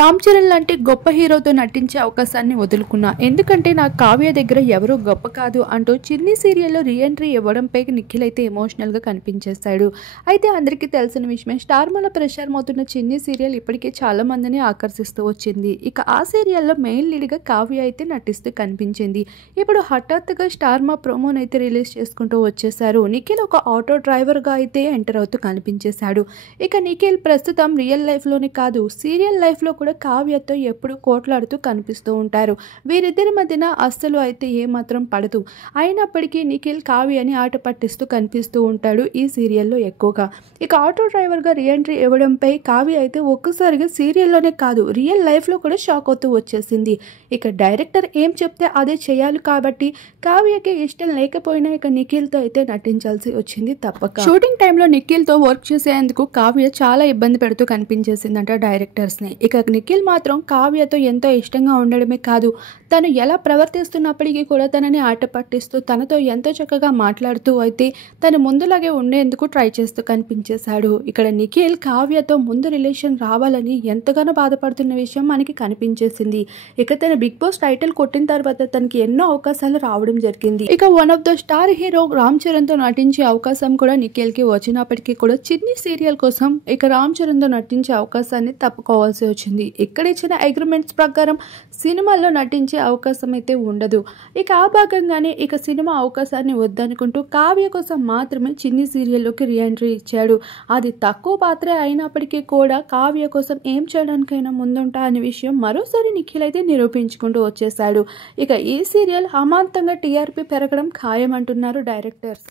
రామ్ చరణ్ లాంటి గొప్ప హీరోతో నటించే అవకాశాన్ని వదులుకున్నా, ఎందుకంటే నాకు కావ్య దగ్గర ఎవరూ గొప్ప కాదు అంటూ చిన్ని సీరియల్లో రీఎంట్రీ ఇవ్వడంపై నిఖిల్ అయితే ఎమోషనల్గా కనిపించేశాడు. అయితే అందరికీ తెలిసిన విషయమే, స్టార్మాలో ప్రసారమవుతున్న చిన్ని సీరియల్ ఇప్పటికే చాలా మందిని ఆకర్షిస్తూ వచ్చింది. ఇక ఆ సీరియల్లో మెయిన్ లీడ్గా కావ్య అయితే నటిస్తూ కనిపించింది. ఇప్పుడు హఠాత్తుగా స్టార్మా ప్రోమోను అయితే రిలీజ్ చేసుకుంటూ వచ్చేశారు. నిఖిల్ ఒక ఆటో డ్రైవర్గా అయితే ఎంటర్ అవుతూ కనిపించేశాడు. ఇక నిఖిల్ ప్రస్తుతం రియల్ లైఫ్లోనే కాదు, సీరియల్ లైఫ్లో కూడా కావ్యతో ఎప్పుడు కోట్లాడుతూ కనిపిస్తూ ఉంటారు. వీరిద్దరి మధ్యన అస్సలు అయితే ఏమాత్రం పడదు. అయినప్పటికీ నిఖిల్ కావ్యని ఆట పట్టిస్తూ కనిపిస్తూ ఉంటాడు ఈ సీరియల్లో ఎక్కువగా. ఇక ఆటో డ్రైవర్గా రీఎంట్రీ ఇవ్వడంపై కావ్య అయితే ఒక్కసారిగా సీరియల్లోనే కాదు, రియల్ లైఫ్లో కూడా షాక్ అవుతూ వచ్చేసింది. ఇక డైరెక్టర్ ఏం చెప్తే అదే చేయాలి కాబట్టి కావ్యకి ఇష్టం లేకపోయినా ఇక నిఖిల్తో అయితే నటించాల్సి వచ్చింది తప్పక. షూటింగ్ టైంలో నిఖిల్తో వర్క్ చేసేందుకు కావ్య చాలా ఇబ్బంది పెడుతూ కనిపించేసిందంట డైరెక్టర్స్ని. ఇక నిఖిల్ మాత్రం కావ్యతో ఎంతో ఇష్టంగా ఉండడమే కాదు, తను ఎలా ప్రవర్తిస్తున్నప్పటికీ కూడా తనని ఆట పట్టిస్తూ తనతో ఎంతో చక్కగా మాట్లాడుతూ అయితే తను ముందులాగే ఉండేందుకు ట్రై చేస్తూ కనిపించేశాడు. ఇక్కడ నిఖిల్ కావ్యతో ముందు రిలేషన్ రావాలని ఎంతగానో బాధపడుతున్న విషయం మనకి కనిపించేసింది. ఇక తన బిగ్ బాస్ టైటిల్ కొట్టిన తర్వాత తనకి ఎన్నో అవకాశాలు రావడం జరిగింది. ఇక one of the star hero Ram Charan తో నటించే అవకాశం కూడా నిఖిల్ కి వచ్చినప్పటికీ కూడా చిన్ని సీరియల్ కోసం ఇక రామ్ చరణ్ తో నటించే అవకాశాన్ని తప్పుకోవాల్సి వచ్చింది. ఇక్కడ ఇచ్చిన అగ్రిమెంట్స్ ప్రకారం సినిమాల్లో నటించే అవకాశం అయితే ఉండదు. ఇక ఆ భాగంగానే ఇక సినిమా అవకాశాన్ని వద్దనుకుంటూ కావ్య కోసం మాత్రమే చిన్ని సీరియల్లోకి రీఎంట్రీ ఇచ్చాడు. అది తక్కువ పాత్రే అయినప్పటికీ కూడా కావ్య కోసం ఏం చేయడానికైనా ముందుంటా అనే విషయం మరోసారి నిఖిల్ అయితే నిరూపించుకుంటూ వచ్చేశాడు. ఇక ఈ సీరియల్ అమాంతంగా టీఆర్పీ పెరగడం ఖాయమంటున్నారు డైరెక్టర్స్.